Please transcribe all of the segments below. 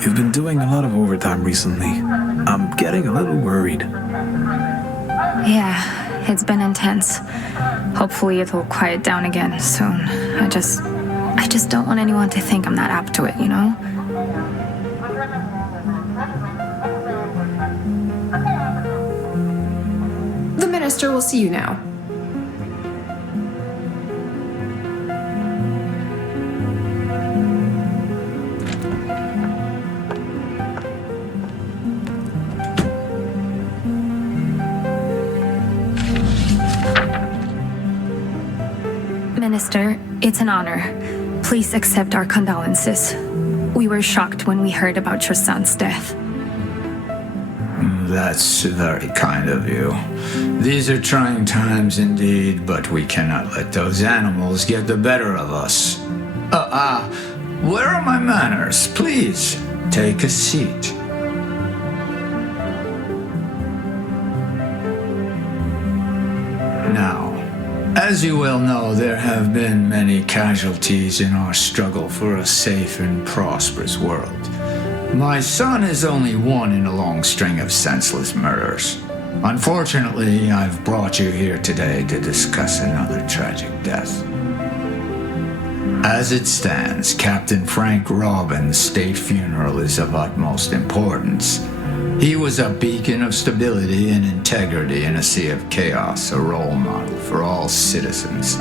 You've been doing a lot of overtime recently. I'm getting a little worried. Yeah, it's been intense. Hopefully it'll quiet down again soon. I just don't want anyone to think I'm not up to it, you know? The minister will see you now. Minister, it's an honor. Please accept our condolences. We were shocked when we heard about your son's death. That's very kind of you. These are trying times indeed, but we cannot let those animals get the better of us. Where are my manners? Please, take a seat. Now, as you well know, there have been many casualties in our struggle for a safe and prosperous world. My son is only one in a long string of senseless murders. Unfortunately, I've brought you here today to discuss another tragic death. As it stands, Captain Frank Robbins' state funeral is of utmost importance. He was a beacon of stability and integrity in a sea of chaos, a role model for all citizens.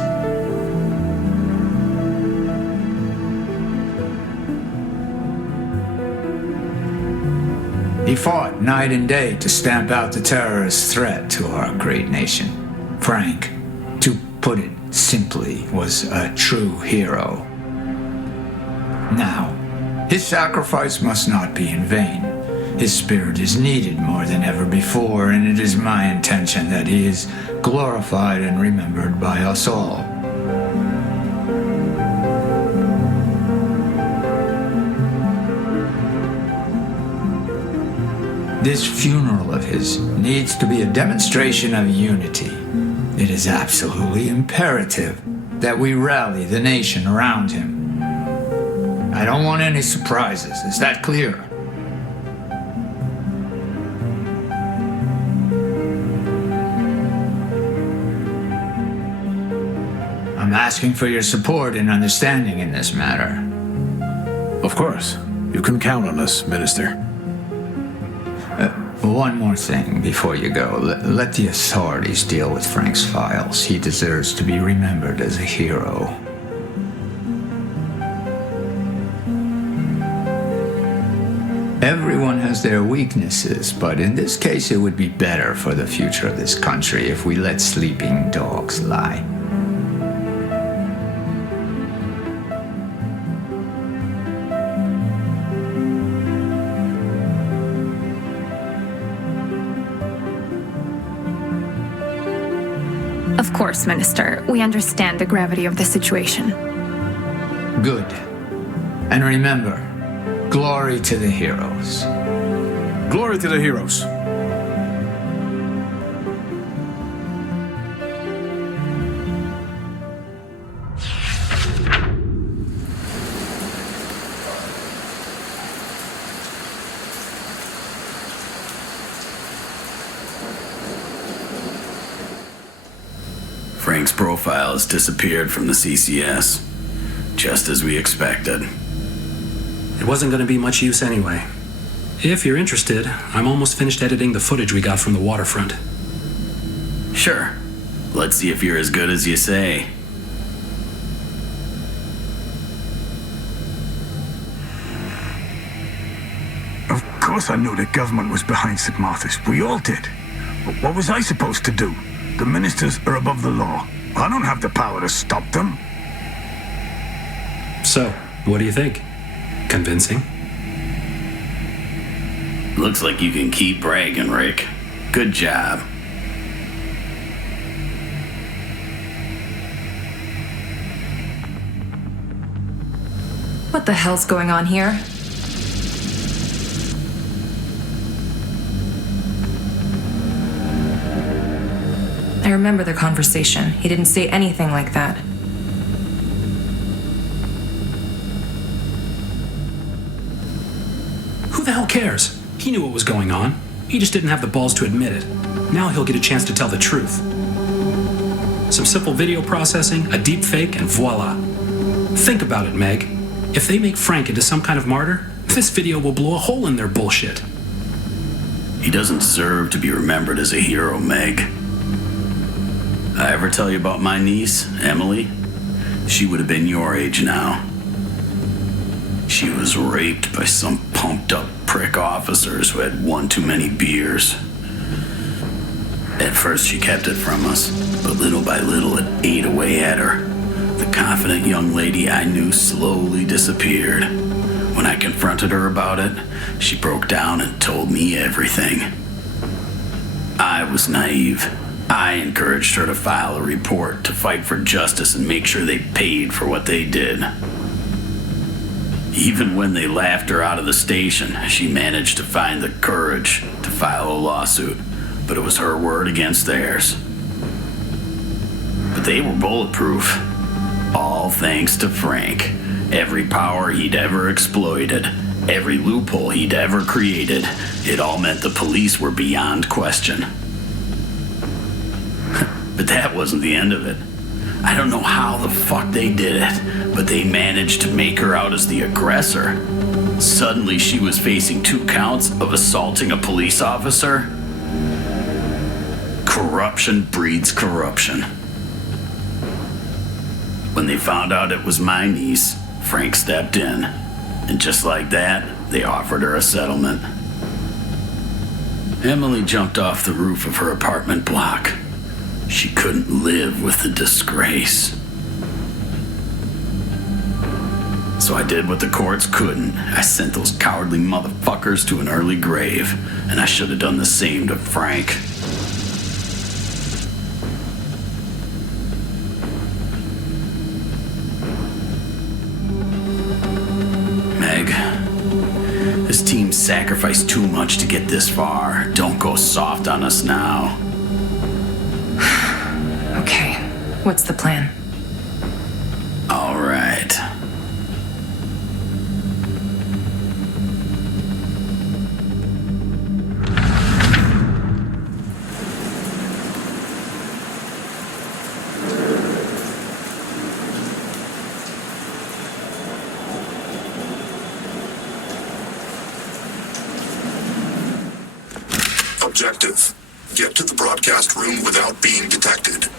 He fought night and day to stamp out the terrorist threat to our great nation. Frank, to put it simply, was a true hero. Now, his sacrifice must not be in vain. His spirit is needed more than ever before, and it is my intention that he is glorified and remembered by us all. This funeral of his needs to be a demonstration of unity. It is absolutely imperative that we rally the nation around him. I don't want any surprises. Is that clear? I'm asking for your support and understanding in this matter. Of course. You can count on us, Minister. One more thing before you go. Let the authorities deal with Frank's files. He deserves to be remembered as a hero. Everyone has their weaknesses, but in this case it would be better for the future of this country if we let sleeping dogs lie. Of course, Minister. We understand the gravity of the situation. Good. And remember, glory to the heroes. Glory to the heroes. Frank's profile has disappeared from the CCS, just as we expected. It wasn't going to be much use anyway. If you're interested, I'm almost finished editing the footage we got from the waterfront. Sure. Let's see if you're as good as you say. Of course I knew the government was behind St. Martha's. We all did. But what was I supposed to do? The ministers are above the law. I don't have the power to stop them. So, what do you think? Convincing? Looks like you can keep bragging, Rick. Good job. What the hell's going on here? I remember the conversation. He didn't say anything like that. the hell cares? He knew what was going on. He just didn't have the balls to admit it. Now he'll get a chance to tell the truth. Some simple video processing, a deep fake, and voila. Think about it, Meg. If they make Frank into some kind of martyr, this video will blow a hole in their bullshit. He doesn't deserve to be remembered as a hero, Meg. I ever tell you about my niece, Emily? She would have been your age now. She was raped by some pumped-up prick officers who had one too many beers. At first she kept it from us, but little by little it ate away at her. The confident young lady I knew slowly disappeared. When I confronted her about it, she broke down and told me everything. I was naive. I encouraged her to file a report, to fight for justice and make sure they paid for what they did. Even when they laughed her out of the station, she managed to find the courage to file a lawsuit, but it was her word against theirs. But they were bulletproof. All thanks to Frank. Every power he'd ever exploited, every loophole he'd ever created, it all meant the police were beyond question. But that wasn't the end of it. I don't know how the fuck they did it, but they managed to make her out as the aggressor. Suddenly she was facing 2 counts of assaulting a police officer. Corruption breeds corruption. When they found out it was my niece, Frank stepped in, and just like that, they offered her a settlement. Emily jumped off the roof of her apartment block. She couldn't live with the disgrace. So I did what the courts couldn't. I sent those cowardly motherfuckers to an early grave, and I should have done the same to Frank. Meg, this team sacrificed too much to get this far. Don't go soft on us now. Okay, what's the plan? All right. Objective: get to the broadcast room without being detected.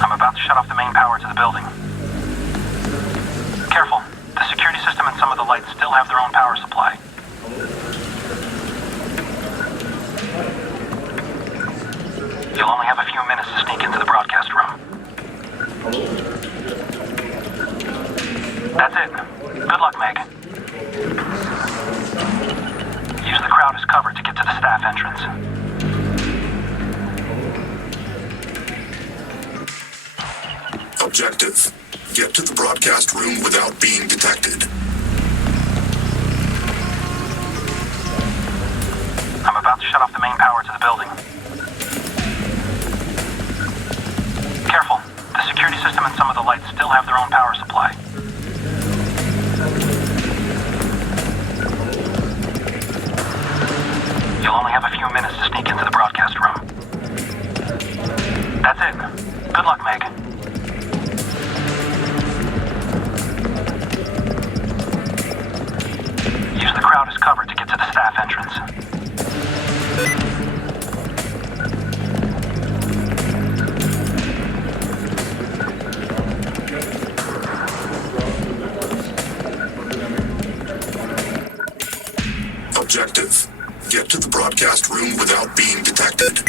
I'm about to shut off the main power to the building. Careful. The security system and some of the lights still have their own power supply. You'll only have a few minutes to sneak into the broadcast room. That's it. Good luck, Meg. Use the crowd as cover to get to the staff entrance. Objective: get to the broadcast room without being detected. I'm about to shut off the main power to the building. Careful. The security system and some of the lights still have their own power supply. You'll only have a few minutes to sneak into the broadcast room. That's it. Good luck, Meg. Use the crowd as cover to get to the staff entrance. Objective: get to the broadcast room without being detected.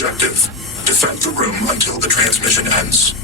objective. Defend the room until the transmission ends.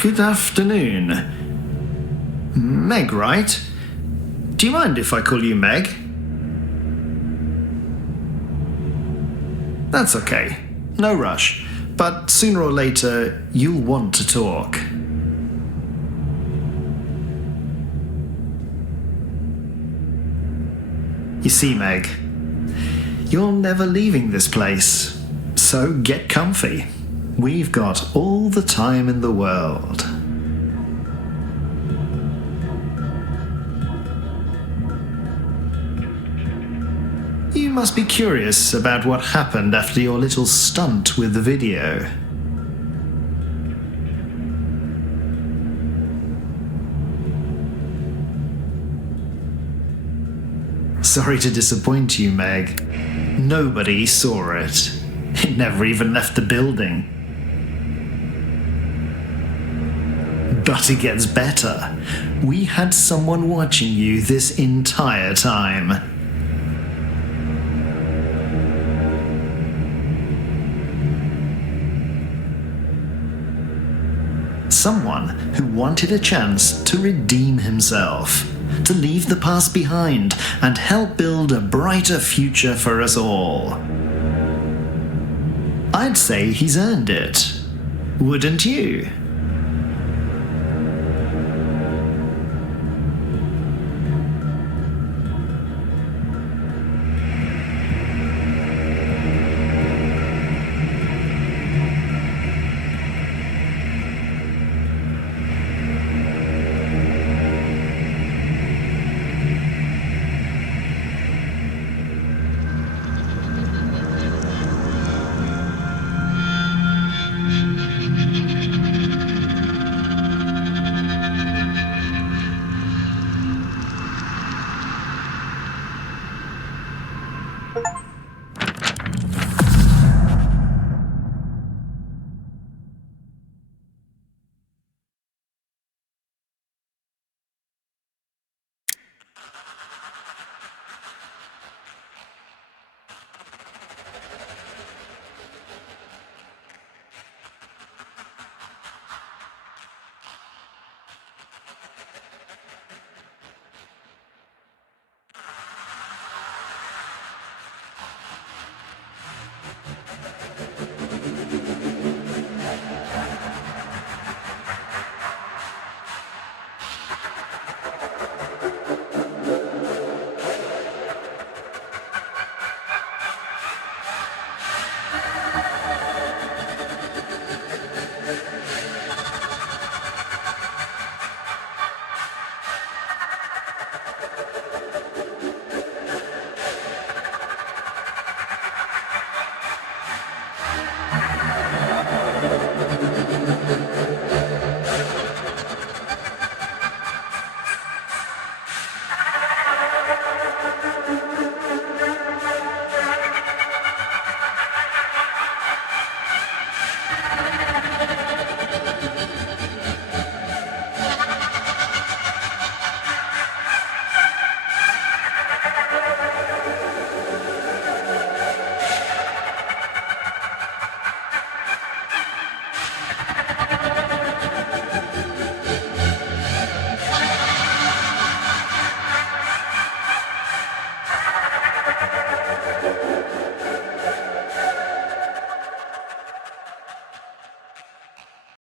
Good afternoon. Meg, right? Do you mind if I call you Meg? That's okay. No rush. But sooner or later, you'll want to talk. You see, Meg, you're never leaving this place. So get comfy. We've got all the time in the world. You must be curious about what happened after your little stunt with the video. Sorry to disappoint you, Meg. Nobody saw it. It never even left the building. But it gets better. We had someone watching you this entire time. Someone who wanted a chance to redeem himself, to leave the past behind and help build a brighter future for us all. I'd say he's earned it. Wouldn't you?